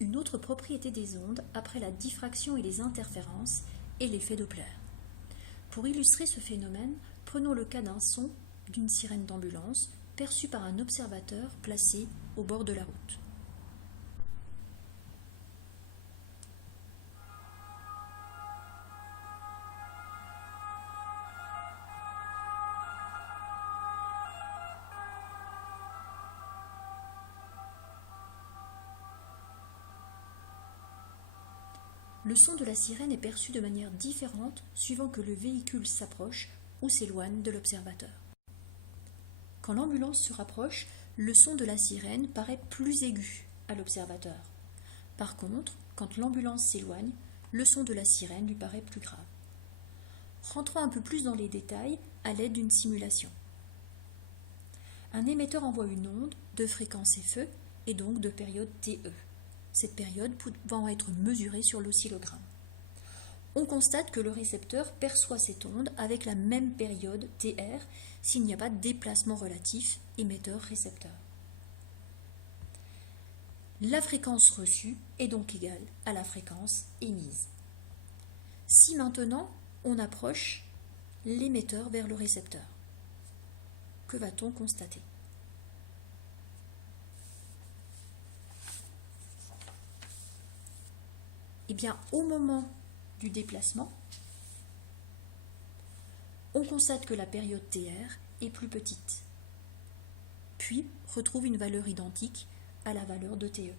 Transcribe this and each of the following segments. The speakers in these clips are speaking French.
Une autre propriété des ondes, après la diffraction et les interférences, est l'effet Doppler. Pour illustrer ce phénomène, prenons le cas d'un son d'une sirène d'ambulance perçu par un observateur placé au bord de la route. Le son de la sirène est perçu de manière différente suivant que le véhicule s'approche ou s'éloigne de l'observateur. Quand l'ambulance se rapproche, le son de la sirène paraît plus aigu à l'observateur. Par contre, quand l'ambulance s'éloigne, le son de la sirène lui paraît plus grave. Rentrons un peu plus dans les détails à l'aide d'une simulation. Un émetteur envoie une onde de fréquence FE et donc de période TE. Cette période pouvant être mesurée sur l'oscillogramme. On constate que le récepteur perçoit cette onde avec la même période TR s'il n'y a pas de déplacement relatif émetteur-récepteur. La fréquence reçue est donc égale à la fréquence émise. Si maintenant on approche l'émetteur vers le récepteur, que va-t-on constater ? Eh bien, au moment du déplacement, on constate que la période TR est plus petite, puis retrouve une valeur identique à la valeur de TE.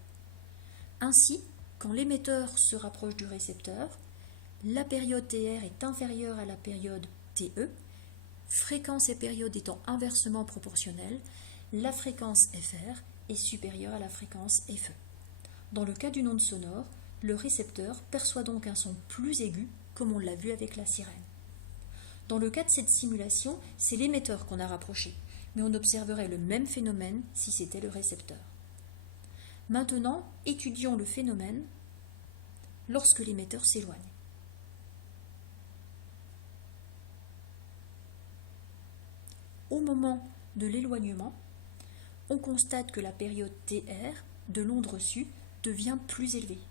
Ainsi, quand l'émetteur se rapproche du récepteur, la période TR est inférieure à la période TE, fréquence et période étant inversement proportionnelles, la fréquence FR est supérieure à la fréquence FE. Dans le cas d'une onde sonore, le récepteur perçoit donc un son plus aigu, comme on l'a vu avec la sirène. Dans le cas de cette simulation, c'est l'émetteur qu'on a rapproché, mais on observerait le même phénomène si c'était le récepteur. Maintenant, étudions le phénomène lorsque l'émetteur s'éloigne. Au moment de l'éloignement, on constate que la période TR de l'onde reçue devient plus élevée,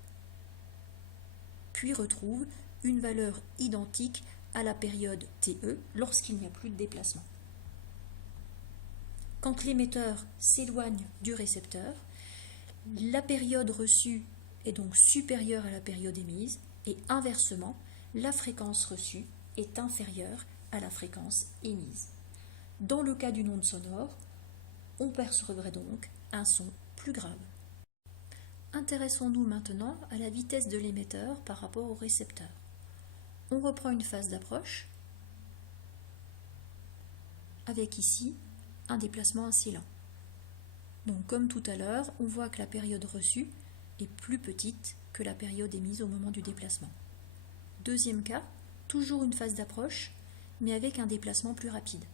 puis retrouve une valeur identique à la période TE lorsqu'il n'y a plus de déplacement. Quand l'émetteur s'éloigne du récepteur, la période reçue est donc supérieure à la période émise et inversement, la fréquence reçue est inférieure à la fréquence émise. Dans le cas d'une onde sonore, on percevrait donc un son plus grave. Intéressons-nous maintenant à la vitesse de l'émetteur par rapport au récepteur. On reprend une phase d'approche avec ici un déplacement assez lent. Donc comme tout à l'heure, on voit que la période reçue est plus petite que la période émise au moment du déplacement. Deuxième cas, toujours une phase d'approche, mais avec un déplacement plus rapide.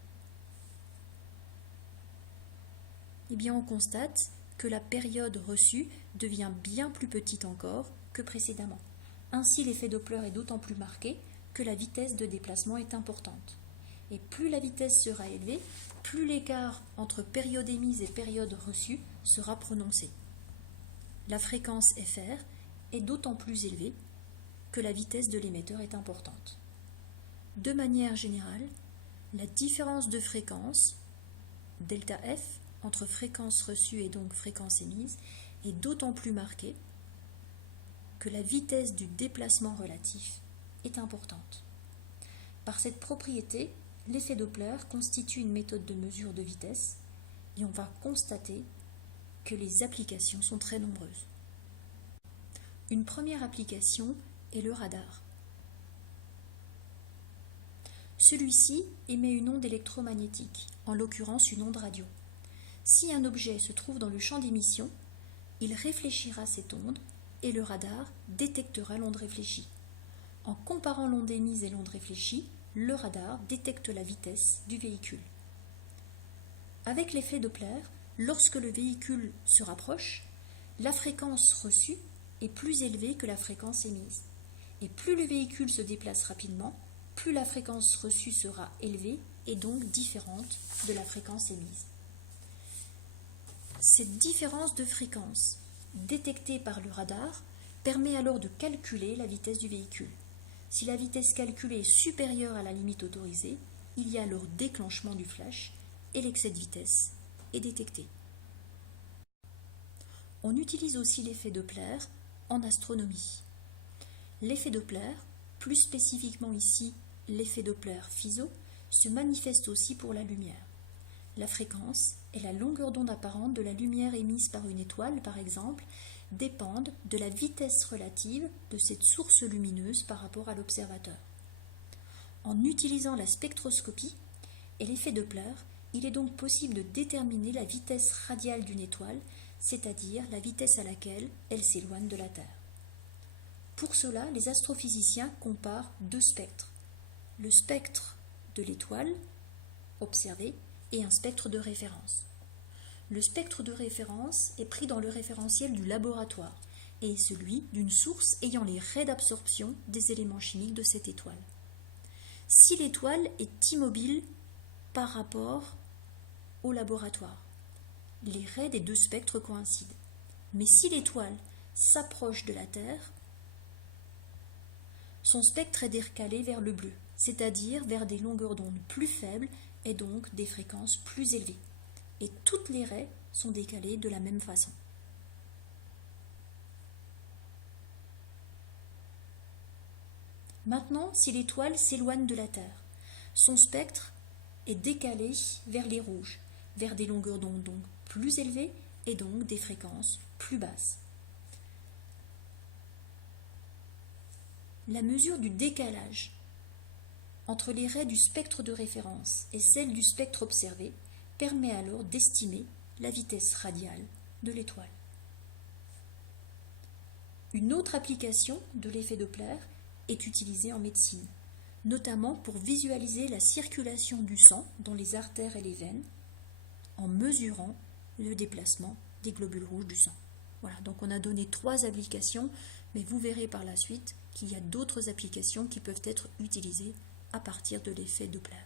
Eh bien, on constate que la période reçue devient bien plus petite encore que précédemment. Ainsi, l'effet Doppler est d'autant plus marqué que la vitesse de déplacement est importante. Et plus la vitesse sera élevée, plus l'écart entre période émise et période reçue sera prononcé. La fréquence FR est d'autant plus élevée que la vitesse de l'émetteur est importante. De manière générale, la différence de fréquence, delta F, entre fréquence reçue et donc fréquence émise, est d'autant plus marquée que la vitesse du déplacement relatif est importante. Par cette propriété, l'effet Doppler constitue une méthode de mesure de vitesse et on va constater que les applications sont très nombreuses. Une première application est le radar. Celui-ci émet une onde électromagnétique, en l'occurrence une onde radio. Si un objet se trouve dans le champ d'émission, il réfléchira cette onde et le radar détectera l'onde réfléchie. En comparant l'onde émise et l'onde réfléchie, le radar détecte la vitesse du véhicule. Avec l'effet Doppler, lorsque le véhicule se rapproche, la fréquence reçue est plus élevée que la fréquence émise. Et plus le véhicule se déplace rapidement, plus la fréquence reçue sera élevée et donc différente de la fréquence émise. Cette différence de fréquence détecté par le radar permet alors de calculer la vitesse du véhicule. Si la vitesse calculée est supérieure à la limite autorisée, il y a alors déclenchement du flash et l'excès de vitesse est détecté. On utilise aussi l'effet Doppler en astronomie. L'effet Doppler, plus spécifiquement ici l'effet Doppler Fizeau, se manifeste aussi pour la lumière. La fréquence et la longueur d'onde apparente de la lumière émise par une étoile, par exemple, dépendent de la vitesse relative de cette source lumineuse par rapport à l'observateur. En utilisant la spectroscopie et l'effet Doppler, il est donc possible de déterminer la vitesse radiale d'une étoile, c'est-à-dire la vitesse à laquelle elle s'éloigne de la Terre. Pour cela, les astrophysiciens comparent deux spectres. Le spectre de l'étoile observée et un spectre de référence. Le spectre de référence est pris dans le référentiel du laboratoire et est celui d'une source ayant les raies d'absorption des éléments chimiques de cette étoile. Si l'étoile est immobile par rapport au laboratoire, les raies des deux spectres coïncident. Mais si l'étoile s'approche de la Terre, son spectre est décalé vers le bleu, c'est-à-dire vers des longueurs d'onde plus faibles et donc des fréquences plus élevées. Et toutes les raies sont décalées de la même façon. Maintenant, si l'étoile s'éloigne de la Terre, son spectre est décalé vers les rouges, vers des longueurs d'onde donc plus élevées et donc des fréquences plus basses. La mesure du décalage entre les raies du spectre de référence et celles du spectre observé permet alors d'estimer la vitesse radiale de l'étoile. Une autre application de l'effet Doppler est utilisée en médecine, notamment pour visualiser la circulation du sang dans les artères et les veines en mesurant le déplacement des globules rouges du sang. Voilà, donc on a donné 3 applications, mais vous verrez par la suite qu'il y a d'autres applications qui peuvent être utilisées à partir de l'effet Doppler.